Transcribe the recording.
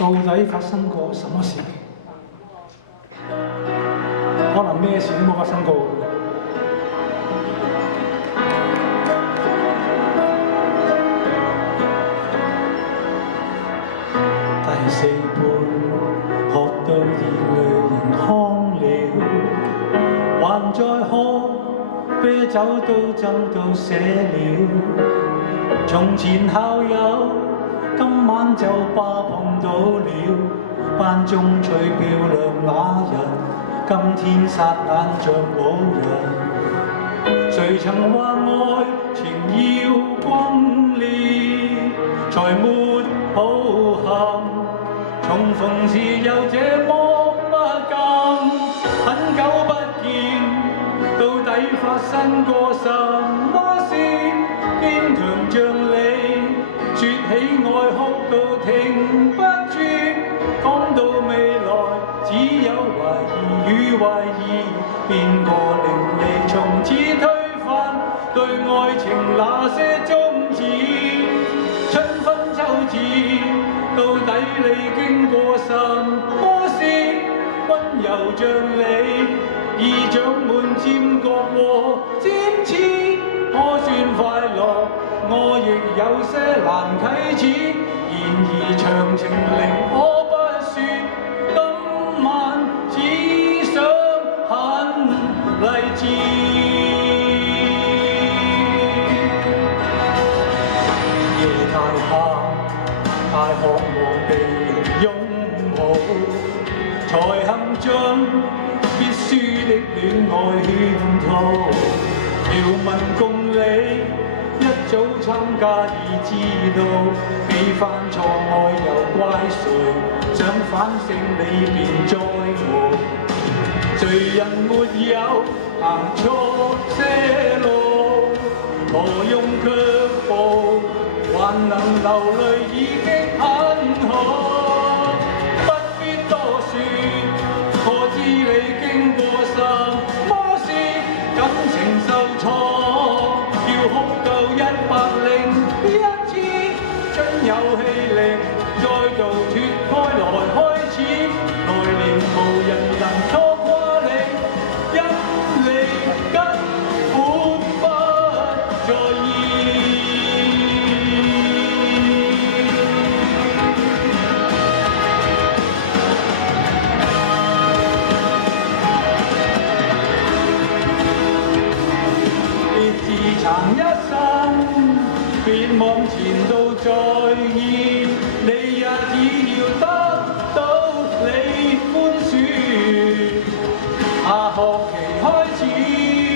到底發生過什麼事？可能咩事都冇發生過。第四杯喝到熱淚盈眶了，還在喝，啤酒都斟到瀉了。從前校友，今晚酒吧碰到了，班中最漂亮那人，今天霎眼像老人。誰曾話愛情要轟烈，才沒抱憾，重逢時又這麼不甘。很久不見，到底發生過什麼事？堅強像你，說起愛哭到停不住，講到未來只有懷疑與懷疑，邊個令你從此推翻對愛情那些宗旨？春分秋至，到底你經過什麼事？溫柔像你，已長滿尖角和尖刺，可算快樂，我亦有些難啟齒。然而詳情令我不說，今晚只想很勵志。夜太黑，太渴望被擁抱，才陷進必輸的戀愛圈套。條文共你一早參加已知道，幾番錯愛又怪誰？想反勝你便再無，誰人沒有行錯些路？何用卻步，還能流淚已經很好。不必多說，我知你經過什麼事，感情受挫，要哭夠101次，真有氣力再度脫開來開始，來年無人能拖垮你，因你根本不在意。別自殘一生，別望前度在意，你也只要得到你寬恕。下學期